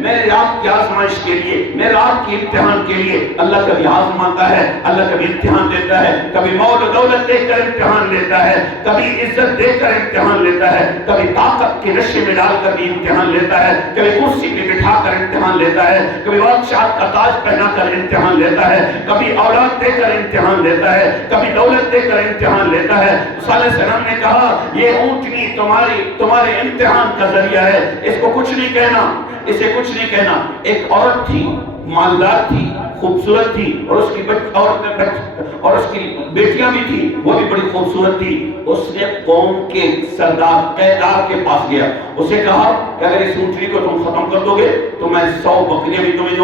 میرے آپ کی آزمائش کے لیے، میرے آپ کی امتحان کے لیے اللہ کبھی آزماتا ہے، اللہ کبھی امتحان دیتا ہے، کبھی مال و دولت دے کر امتحان لیتا ہے، کبھی عزت دے کر امتحان لیتا ہے، کبھی طاقت کے نشے میں ڈال کر بھی امتحان لیتا ہے، کبھی کرسی پہ بٹھا کر امتحان لیتا ہے، کبھی بادشاہ کا تاج پہنا کر امتحان لیتا ہے، کبھی اولاد دے کر امتحان لیتا ہے، کبھی دولت دے کر امتحان لیتا ہے۔ صلی اللہ علیہ وسلم نے کہا یہ اونٹنی تمہارے امتحان کا ذریعہ ہے، اس کو کچھ نہیں کہنا، اسے کچھ نہیں کہنا۔ ایک عورت تھی، مالدار تھی، خوبصورت تھی، اور اس کی بیٹیاں بھی تھی، وہ بھی بڑی خوبصورت تھی۔ اس نے قوم کے سردار قیدار کے پاس گیا، اسے کہا کہ اگر اس اونٹنی کو تم ختم کر دو گے تو میں 100 بکریاں بھی تمہیں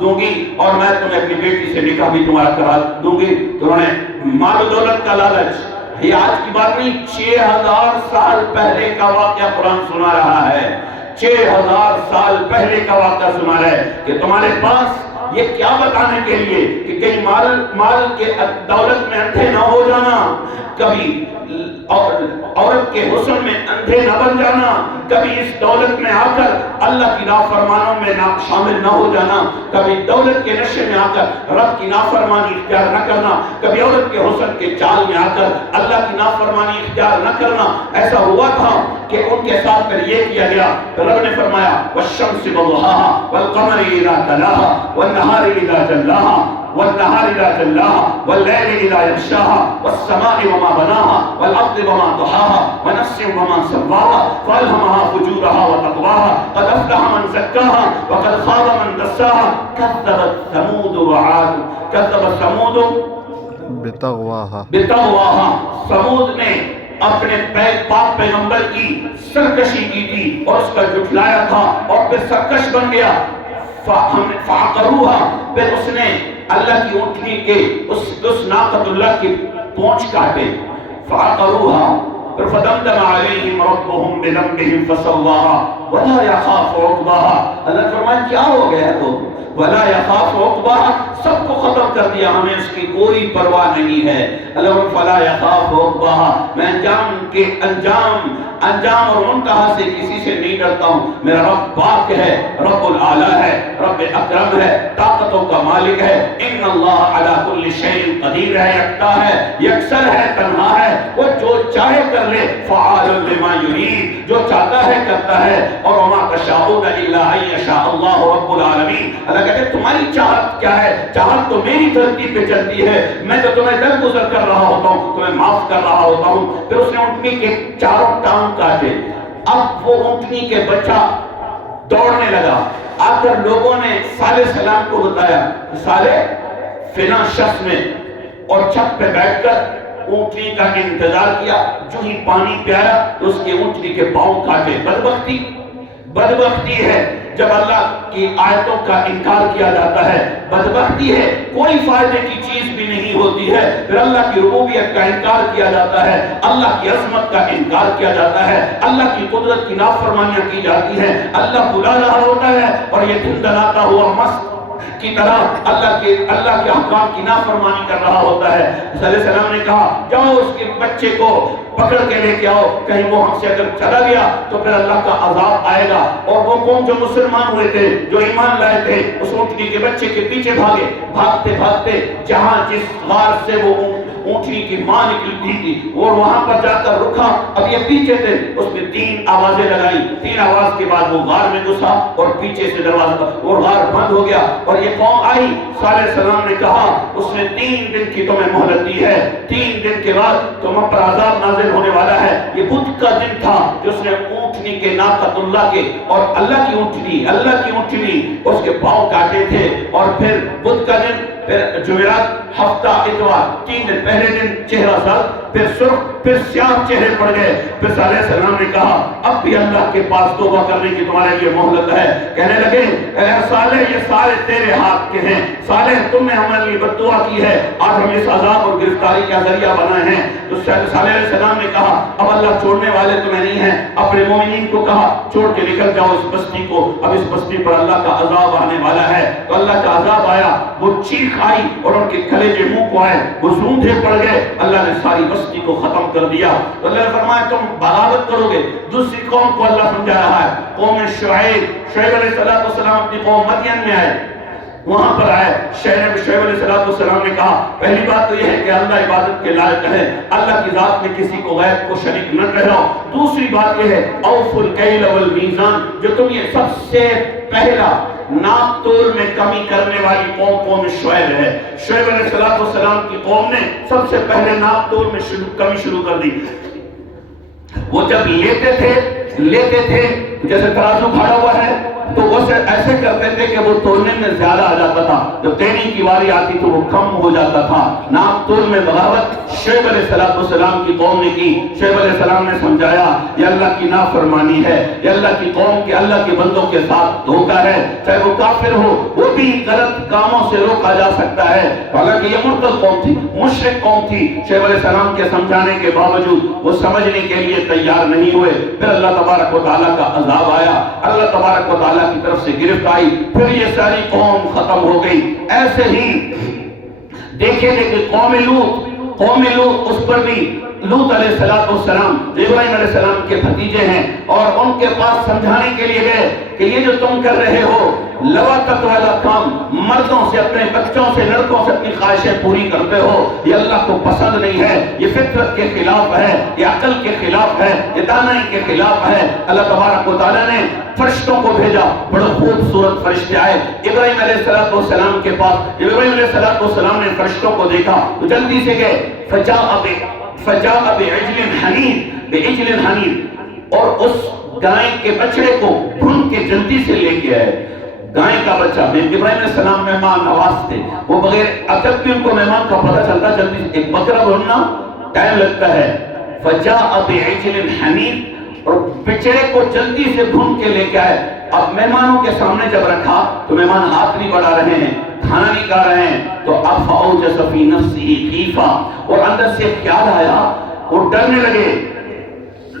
دوں گی، اور میں تمہیں اپنی بیٹی سے نکاح بھی تمہارا کرا دوں گی۔ تو انہوں نے مال و دولت کا لالچ، یہ آج کی بات نہیں، 6000 سال پہلے کا واقعہ قرآن سنا رہا ہے، 6000 سال پہلے کا واقعہ سنا رہا ہے کہ تمہارے پاس یہ کیا بتانے کے لیے کہ کہیں مال کے دولت میں اندھے نہ ہو جانا، کبھی عورت کے حسن میں اندھے نہ بن جانا، کبھی اس دولت میں آ کر اللہ کی نافرمانوں میں شامل نہ ہو جانا، کبھی دولت کے نشے میں آ کر رب کی نافرمانی اختیار نہ کرنا، کبھی عورت کے حسن کے چال میں آ کر اللہ کی نافرمانی اختیار نہ کرنا۔ ایسا ہوا تھا کہ ان کے ساتھ پھر یہ کیا گیا، رب نے فرمایا والشمس وضحاها والقمر اذا تلاها والنهار اذا جلاها والنهار اذا جلاها والليل اذا يغشاها والسماء وما بناها والارض وما طحاها ونفس وما سواها فالهمها فجورها وتقواها قد افلح من زكاها وقد خاب من دساها كذبت ثمود وعاد كذبت ثمود بتغواها۔ ثمود نے اپنے پاک پیغمبر کی سرکشی کی تھی اور اس کا جھٹلایا تھا اور پھر سرکش بن گیا۔ فعقروها، پھر اس نے اللہ کی اونٹنی کے اس ناقۃ اللہ کی پونچھ کاٹے۔ فعقروها، پھر فدمدم علیہم ربهم بذنبهم فسواها ولا يخاف عقباها۔ اللہ فرمائے کیا ہو گیا تو ولا يخاف عقباها، سب کو ختم کر دیا، ہمیں اس کی کوئی پرواہ نہیں ہے۔ اللہ فلا يخاف عقباها، میں انجام اور منتہا سے کسی سے نہیں ڈرتا ہوں۔ میرا رب پاک ہے، رب العالی ہے، رب اکرم ہے، طاقتوں کا مالک ہے۔ ان اللہ علی کل شیء قدیر ہے، یکتا ہے، یکسر ہے، تنہا ہے، وہ جو چاہے کر لے، فعال لما یرید، جو چاہتا ہے کرتا ہے۔ اور وما تشاءون الا ان یشاء اللہ رب العالمین، اللہ کہتے ہیں تمہاری چاہت کیا ہے؟ چاہت تو میری دھرتی پہ چلتی ہے، میں تو تمہیں درگزر کر رہا ہوتا ہوں، تمہیں معاف کر رہا ہوتا ہوں۔ پھر اس نے اونٹنی کے چاروں ٹانگ کاٹے۔ اب وہ اونٹنی کے بچہ دوڑنے لگا، آ کر لوگوں نے صالح السلام کو بتایا، صالح فلاں شخص میں، اور چھت پہ بیٹھ کر اونٹنی کا انتظار کیا، جو ہی پانی پیایا تو اس کی اونٹنی کے پاؤں کاٹے۔ بدبختی ہے جب اللہ کی آیتوں کا انکار کیا جاتا ہے، بدبختی ہے کوئی فائدے کی چیز بھی نہیں ہوتی ہے، پھر اللہ کی ربوبیت کا انکار کیا جاتا ہے، اللہ کی عظمت کا انکار کیا جاتا ہے، اللہ کی قدرت کی نافرمانیاں کی جاتی ہیں، اللہ بلا رہا ہوتا ہے اور یہ دھندلاتا ہوا مست کی طرح اللہ کے احکام کی نافرمانی کر رہا ہوتا ہے۔ صلی اللہ علیہ وسلم نے کہا جاؤ اس کے بچے کو پکڑ کے لے کے آؤ، کہیں وہ ہم سے اگر چلا گیا تو پھر اللہ کا عذاب آئے گا۔ اور وہ قوم جو مسلمان ہوئے تھے، جو ایمان لائے تھے، اس اونٹنی کے بچے کے پیچھے بھاگتے جہاں جس غار سے وہ اونٹنی کی ماں نکلتی تھی اور وہاں پر جا کر رکا، اب یہ پیچھے تھے، اس نے 3 آوازیں لگائی، 3 آواز کے بعد وہ غار میں گھسا اور پیچھے سے دروازہ اور غار بند ہو گیا اور یہ قوم آئی۔ صالح السلام نے کہا اس نے 3 دن کی تمہیں مہلت دی ہے، 3 دن کے بعد تم پر عذاب نازل ہونے والا ہے۔ یہ بدھ کا دن تھا جو اس نے اونٹنی کے ناقۃ اللہ کے اور اللہ کی اونٹنی اس کے پاؤں کاٹے تھے۔ اور پھر بدھ کا دن، پھر جمعرات، ہفتہ، اتوار، 3 دن، پہلے دن چہرہ سرخ، پھر سرخ، پھر سیاہ چہرے پڑ گئے۔ پھر صالح السلام نے کہا اب بھی اللہ کے پاس توبہ کرنے کی تمہارے لیے مہلت ہے۔ کہنے لگے اے صالح یہ سارے تیرے ہاتھ کے ہیں، صالح تم نے ہمارے لیے بد دعا کی ہے، آج ہم اس عذاب اور گرفتاری کا ذریعہ بنائے ہیں۔ تو صالح علیہ السلام نے کہا اب اللہ چھوڑنے والے تمہیں نہیں ہیں۔ اپنے مومنین کو کہا چھوڑ کے نکل جاؤ اس بستی کو، اب اس بستی پر اللہ کا عذاب آنے والا ہے۔ تو اللہ کا عذاب آیا، وہ چیخ چیخ آئی اور ان کے کلیجے منہ کو آئے، وہ سوندھے پڑ گئے، اللہ نے ساری بستی کو ختم کر دیا۔ تو اللہ نے فرمایا تم بغاوت کرو گے۔ دوسری قوم کو اللہ سمجھا رہا ہے، قوم شعیب علیہ السلام اپنی قوم مدین میں آئے، وہاں پر آئے، شعیب علیہ السلام نے کہا پہلی بات تو یہ ہے کہ اللہ عبادت کے لائق ہے، اللہ کی ذات میں کسی کو غیر کو شریک نہ ٹھہراؤ۔ دوسری بات یہ ہے اوفوا الکیل والمیزان، جو تم یہ سب سے پہلا ناپ تول میں کمی کرنے والی قوم شعیب ہے۔ شعیب علیہ السلام کی قوم نے سب سے پہلے ناپ تول میں کمی شروع کر دی۔ وہ جب لیتے تھے جیسے ترازو کھڑا ہوا ہے تو وہ ایسے کرتے تھے کہ وہ تولنے میں زیادہ آ جاتا تھا، جب دینے کی باری آتی تو وہ کم ہو جاتا تھا۔ ناپ تول میں بغاوت شعیب علیہ السلام کی قوم نے کی۔ شعیب علیہ السلام نے سمجھایا یہ اللہ کی نافرمانی ہے، یہ اللہ کی قوم کے اللہ کے بندوں کے ساتھ دھوکہ ہے، چاہے وہ کافر ہو وہ بھی غلط کاموں سے روکا جا سکتا ہے۔ حالانکہ یہ مرتد قوم تھی، مشرک قوم تھی، شعیب علیہ السلام کے سمجھانے کے باوجود وہ سمجھنے کے لیے تیار نہیں ہوئے۔ پھر اللہ تبارک و تعالیٰ کا عذاب آیا، اللہ تبارک و تعالیٰ کی طرف سے گرفت آئی، پھر یہ ساری قوم ختم ہو گئی۔ ایسے ہی دیکھیں کہ قوم لوط اس پر بھی لوط علیہ السلام ابراہیم علیہ السلام کے بھتیجے ہیں، اور ان کے پاس سمجھانے کے لیے گئے کہ یہ جو تم کر رہے ہو لواطت والا کام، مردوں سے اپنے بچوں سے لڑکوں سے اپنی خواہشیں پوری کرتے ہو، یہ اللہ کو پسند نہیں ہے، یہ فطرت کے خلاف ہے، یہ عقل کے خلاف ہے، یہ دانائی کے خلاف ہے۔ اللہ تبارک و تعالیٰ نے فرشتوں کو بھیجا، بڑے خوبصورت فرشتے آئے ابراہیم علیہ السلام کے پاس۔ جب ابراہیم علیہ السلام نے فرشتوں کو دیکھا تو جلدی سے گئے، فجاء بعجل حنیذ، اور اس گائے کے بچڑے کو بھون کے جلدی سے لے کے آئے۔ گائے کا بچہ، ابراہیم علیہ السلام مہمان نواز تھے، وہ بغیر ادب بھی ان کو مہمان کا پتہ چلتا، جلدی سے ایک بکرا بھوننا ٹائم لگتا ہے۔ فجاء بعجل حنیذ، اور بچڑے کو جلدی سے بھون کے لے کے آئے۔ اب مہمانوں کے سامنے جب رکھا تو مہمان ہاتھ نہیں بڑھا رہے ہیں، کھانا نہیں کھا رہے ہیں، تو فأوجس فی نفسہ خیفہ، اور اندر سے خیال آیا، وہ ڈرنے لگے،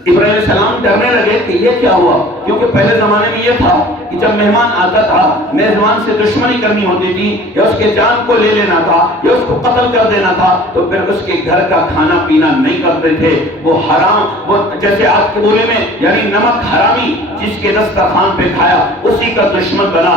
ابراہیم علیہ السلام ڈرنے لگے کہ یہ کیا ہوا، کیونکہ پہلے زمانے میں یہ تھا کہ جب مہمان آتا تھا میزبان سے دشمنی کرنی ہوتی تھی، یا اس کے جان کو لے لینا تھا، یا اس کو قتل کر دینا تھا، تو پھر اس کے گھر کا کھانا پینا نہیں کرتے تھے، وہ حرام، وہ جیسے آج کے بولے میں یعنی نمک حرامی، جس کے دسترخوان پہ کھایا اسی کا دشمن بنا۔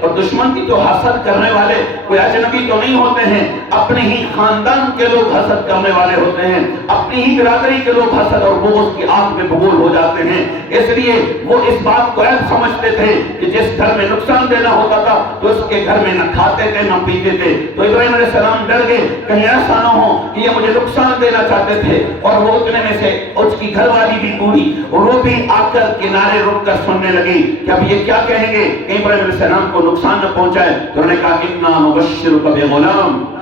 اور دشمن کی تو حسد کرنے والے کوئی اجنبی تو نہیں ہوتے ہیں، اپنے ہی خاندان کے لوگ حسد کرنے والے ہوتے ہیں، اپنی ہی برادری کے لوگ حسد اور بغض کی آگ میں بگول ہو جاتے ہیں۔ اس لیے وہ اس بات کو عیب سمجھتے تھے کہ جس گھر میں نقصان دینا ہوتا تھا تو اس کے گھر میں نہ کھاتے تھے نہ پیتے تھے۔ تو ابراہیم علیہ السلام ڈر گئے کہیں ایسا نہ ہو کہ یہ مجھے نقصان دینا چاہتے تھے، اور وہ اتنے میں سے اس کی گھر والی بھی بوڑھی، اور وہ بھی آ کر کنارے رک کر سننے لگی کہ اب یہ کیا کہیں گے کہ ابراہیم علیہ السلام کو نقصان نہ پہنچائے۔ تو انہوں نے کہا اِنَّا نُبَشِّرُكَ بِغُلَامٍ،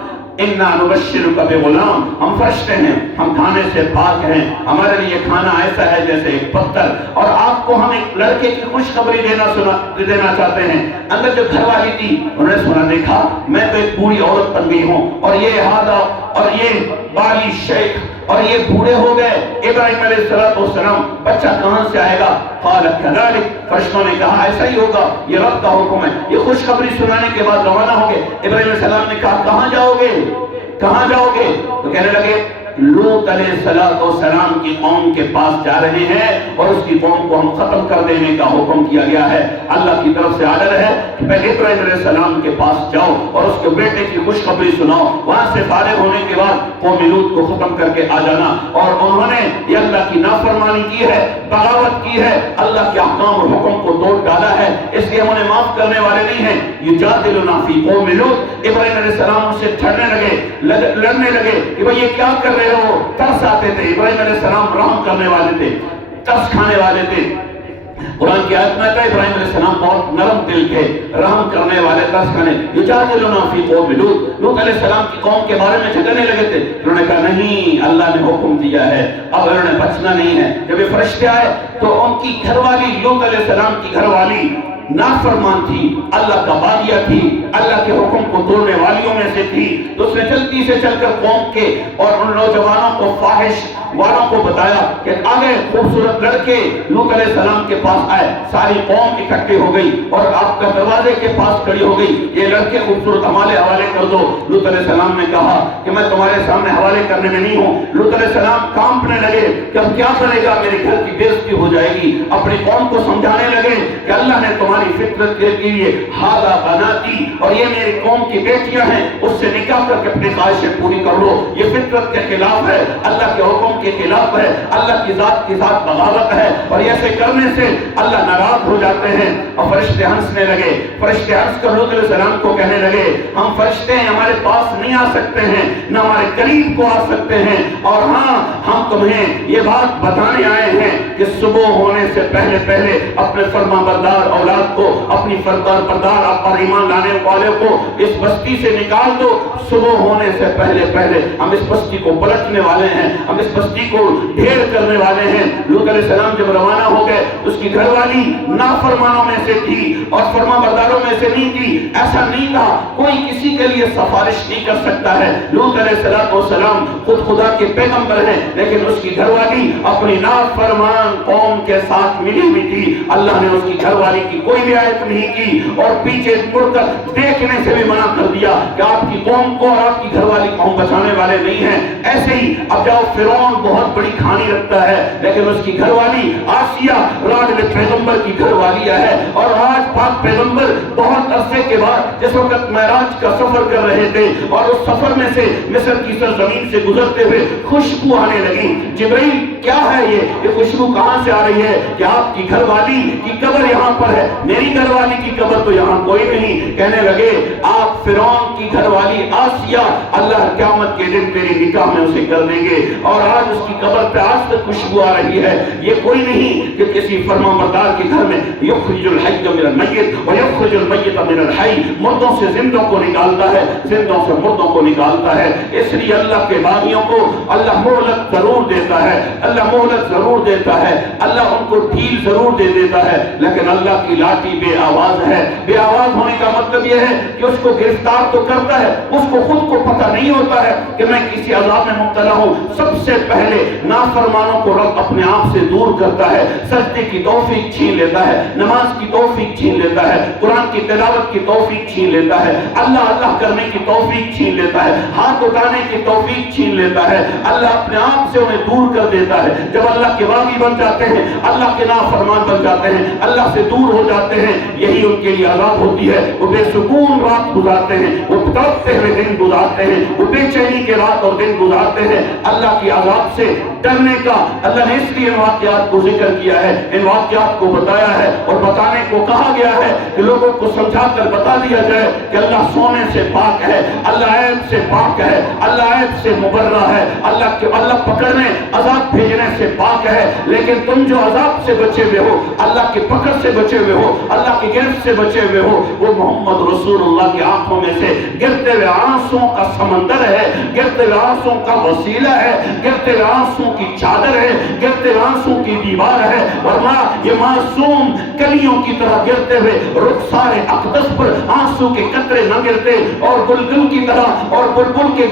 اِنَّا نُبَشِّرُكَ بِغُلَامٍ، ہم فرشتے ہیں، ہم کھانے سے پاک ہیں، ہمارے لیے کھانا ایسا ہے جیسے ایک پتھر، اور آپ کو ہم ایک لڑکے کی خوشخبری دینا چاہتے ہیں۔ اندر جو گھر والی تھی انہوں نے سنا، دیکھا میں تو ایک بوڑھی عورت بن گئی ہوں، اور یہ ہادہ اور یہ بالی شیخ اور یہ بوڑھے ہو گئے، ابراہیم علیہ السلام بچہ کہاں سے آئے گا؟ قال كذلك، فرشتوں نے کہا ایسا ہی ہوگا، یہ رب کا حکم ہے۔ یہ خوشخبری سنانے کے بعد روانہ ہو گئے۔ ابراہیم علیہ السلام نے کہا کہاں جاؤ گے، کہاں جاؤ گے؟ تو کہنے لگے لوط علیہ السلام کی قوم کے پاس جا رہے ہیں، اور اس کی قوم کو ہم ختم کر دینے کا حکم کیا گیا ہے۔ اللہ کی طرف سے آرڈر ہے کہ پہلے ابراہیم علیہ السلام کے پاس جاؤ اور اس کے بیٹے کی خوشخبری سناؤ، وہاں سے فارغ ہونے کے بعد قوم لوط کو ختم کر کے آ جانا۔ اور انہوں نے یہ اللہ کی نافرمانی کی ہے، بغاوت کی ہے، اللہ کے احکام اور حکم کو توڑ ڈالا ہے، اس لیے ہم انہیں معاف کرنے والے نہیں ہیں۔ یجادلنا فی قوم لوط، ابراہیم علیہ السلام ان سے لڑنے لگے کہ بھئی یہ کیا کر رہے ہو؟ ترس آتے تھے، ابراہیم علیہ السلام رحم کرنے والے تھے، ترس کھانے والے تھے۔ قرآن کی آیت میں ہے ابراہیم علیہ السلام بہت نرم دل کے، رحم کرنے والے، ترس کھانے۔ یجادلنا فی قوم لوط، لوط علیہ السلام کی قوم کے بارے میں جھگڑنے لگے تھے۔ انہوں نے کہا نہیں، اللہ نے حکم دیا ہے، اب انہوں نے بچنا نہیں ہے۔ جب یہ فرشتے آئے تو ان کی گھر والی، لوط علیہ السلام کی گھر والی نافرمان تھی، اللہ کا باغیہ تھی، اللہ کے حکم کو توڑنے والیوں میں سے تھی، تو اس نے جلدی سے چل کر قوم کے اور ان نوجوانوں کو، فاحش والوں کو بتایا کہ آگے خوبصورت لڑکے لوط علیہ السلام کے پاس آئے، ساری قوم اکٹھے ہو گئی اور آپ کا دروازے کے پاس کھڑی ہو گئی، یہ لڑکے خوبصورت ہمارے حوالے کر دو۔ لوط علیہ السلام نے کہا کہ میں تمہارے سامنے حوالے کرنے میں نہیں ہوں۔ لوط علیہ السلام کانپنے لگے کہ اب کیا کرے گا، میرے گھر کی بےزتی ہو جائے گی، اپنی قوم کو سمجھانے لگے کہ اللہ نے تمہاری فطرت کے لیے ہاذا بناتی، اور یہ میری قوم کی بیٹیاں ہیں، اس سے نکاح کر کے اپنی خواہشیں پوری کر لو، یہ فطرت کے خلاف ہے، اللہ کے حکم کے خلاف ہے، اللہ کی ذات کے ساتھ بغاوت ہے، اور ایسے کرنے سے اللہ ناراض ہو جاتے ہیں۔ اور فرشتے ہنسنے لگے، فرشتے ہنس کر لوط علیہ السلام کو کہنے لگے ہم فرشتے ہیں، ہمارے پاس نہیں آ سکتے ہیں، نہ ہمارے قریب کو آ سکتے ہیں، اور ہاں ہم تمہیں یہ بات بتانے آئے ہیں کہ صبح ہونے سے پہلے پہلے اپنے فرما بردار اولاد کو، اپنی فرما بردار پر ایمان لانے والے کو اس بستی سے نکال دو، صبح ہونے سے پہلے پہلے ہم اس بستی کو پلٹنے والے ہیں، ہم اس بستی کو ڈھیر کرنے والے ہیں۔ لوط علیہ السلام جب روانہ ہو گئے، اس کی گھر والی نافرمانوں میں سے تھی اور فرما برداروں میں سے نہیں تھی، ایسا نہیں تھا، کوئی کسی کے لیے سفارش نہیں کر سکتا ہے۔ لوط علیہ السلام خود خدا کے پیغمبر ہیں، لیکن اس کی گھر والی اپنی نافرمان قوم کے ساتھ ملی ہوئی تھی، اللہ نے اس کی گھر والی کی کوئی رعایت نہیں کی اور پیچھے مڑ کر دیکھنے سے بھی منع کر دیا کہ آپ کی قوم کو اور آپ کی گھر والی قوم بچانے والے نہیں ہیں۔ ایسے ہی اب جاؤ، فرعون بہت بڑی کہانی رکھتا ہے، لیکن اس کی گھر والی آسیہ راج پیغمبر کی گھر والی ہے، اور آج پاک پیغمبر بہت عرصے کے بعد جس وقت معراج کا سفر کر رہے تھے اور اس سفر میں سے مصر کی سرزمین سے گزرتے ہوئے خوشبو آنے لگی۔ جبرائیل کیا ہے یہ خوشبو کہاں سے آ رہی ہے؟ کہ آپ کی گھر والی کی قبر یہاں پر ہے، میری گھر والی کی قبر تو یہاں کوئی نہیں۔ کہنے لگے آپ فرعون کی گھر والی آسیہ، اللہ قیامت کے دن تیری نکاح میں اسے کر دیں گے، اور آج اس کی قبر پہ آج تک خوشبو آ رہی ہے۔ یہ کوئی نہیں کہ کسی فرمانبردار کے گھر میں یخرج الحی من المیت ویخرج المیت من الحی، مردوں سے زندوں کو نکالتا ہے، زندوں سے مردوں کو نکالتا ہے۔ اس لیے اللہ کے باغیوں کو اللہ مہلت ضرور دیتا ہے، اللہ مہلت ضرور دیتا ہے، اللہ ان کو ڈھیل ضرور دے دیتا ہے، لیکن اللہ کی لاٹھی بے آواز ہے۔ بے آواز ہونے کا مطلب یہ ہے کہ اس کو گرفتار تو کرتا ہے، اس کو خود کو پتہ نہیں ہوتا ہے کہ میں کسی عذاب میں مبتلا ہوں۔ سب سے پہلے نافرمانوں کو رب اپنے آپ سے دور کرتا ہے، سجدے کی توفیق چھین لیتا ہے، نماز کی توفیق چھین لیتا ہے، قرآن کی تلاوت کی توفیق چھین لیتا ہے، اللہ اللہ کرنے کی توفیق چھین لیتا ہے، ہاتھ اٹھانے کی توفیق چھین لیتا ہے، اللہ اپنے آپ سے انہیں دور کر دیتا ہے۔ جب اللہ کے باغی بن جاتے ہیں، اللہ کے نافرمان بن جاتے ہیں، اللہ سے دور ہو جاتے ہیں، یہی ان کے لیے عذاب ہوتی ہے۔ وہ بے سکون رات گزارتے ہیں، وہ تڑپتے ہوئے دن گزارتے ہیں، وہ بے چینی کے رات اور دن گزارتے ہیں۔ اللہ کی عذاب سے ڈرنے کا اللہ نے اس لیے ان واقعات کو ذکر کیا ہے، ان واقعات کو بتایا ہے اور بتانے کو کہا گیا ہے کہ لوگوں کو سمجھا کر بتا دیا جائے کہ اللہ سونے سے پاک ہے، اللہ عیب سے پاک ہے، اللہ عیب سے مبرہ ہے، اللہ پکڑنے عذاب بھیجنے سے پاک ہے، لیکن تم جو عذاب سے بچے ہوئے ہو، اللہ کی پکڑ سے بچے ہوئے ہو، اللہ کی گرفت سے بچے ہوئے ہو، وہ محمد رسول اللہ کی آنکھوں میں سے گرتے ہوئے آنسوں کا سمندر ہے، گرتے ہوئے آنسوں کا وسیلہ ہے، گرتے ہوئے آنسوں کی چادر ہے، گرتے ہوئے آنسوں کی دیوار ہے، ورنہ یہ معصوم کلیوں کی طرح گرتے ہوئے رخسار اقدس پر آنسوں کے قطرے نہ گرتے، اور گلگل کی طرح اور بلبل کے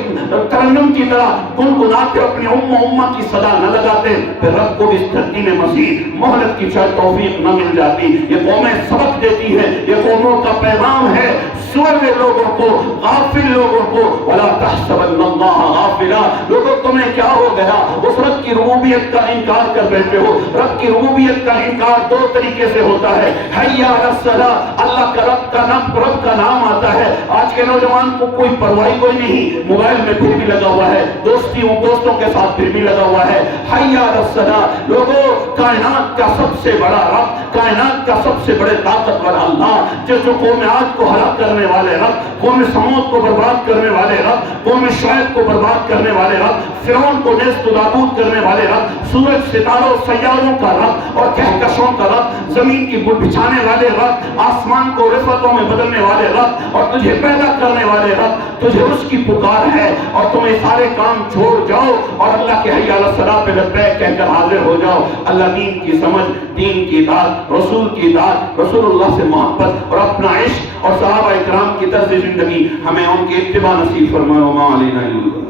ترنم کی طرح گنگناتے اپنی امہ کی صدا نہ لگاتے، پھر رب کو اس دھرتی میں مزید مہلت کی شاید توفیق نہ مل جاتی۔ یہ قومیں سبق دیتی ہیں، یہ قوموں کا پیغام ہے سوئے لوگوں کو، غافل لوگوں کو، وَلَا تَحْسَبَنَّ اللَّهَ غَافِلًا، لوگوں تمہیں کیا ہو گیا؟ اس رب کی ربوبیت کا انکار کر بیٹھے ہو۔ رب کی ربوبیت کا انکار دو طریقے سے ہوتا ہے، حی علی الصلاۃ، اللہ کا رب کا نام آتا ہے، آج کے نوجوان کو کوئی پرواہ کوئی نہیں، موبائل میں پھر بھی لگا ہوا ہے، دوستوں کے ساتھ پھر بھی لگا ہوا ہے، حی علی الصلاۃ۔ لوگوں، کائنات کا سب سے بڑا رب، کائنات کا سب سے بڑے طاقتور اللہ، جو قوم عاد کو ہلاک کرنے والے رب، قوم سمود کو برباد کرنے والے رب، قوم شعیب کو برباد کرنے والے رب، فرعون کو نیست و نابود کرنے والے رب، سورج ستاروں سیاروں کا رب اور کہکشوں کا رب، زمین کی بچھانے والے رب، آسمان کو رفتوں میں بدلنے والے رب اور تجھے پیدا کرنے والے رب، تجھے اس کی پکار ہے اور تمہیں سارے کام چھوڑ جاؤ اور اللہ کے حی علی الصلاۃ پہ لبیک کہہ کر حاضر ہو جاؤ۔ اللہ دین کی سمجھ، دین کی اطاعت، رسول کی اطاعت، رسول اللہ سے محبت اور اپنا عشق اور صحابہ اکرام کی طرز زندگی ہمیں ان کی اتباع نصیب فرمائے۔ وما علینا الا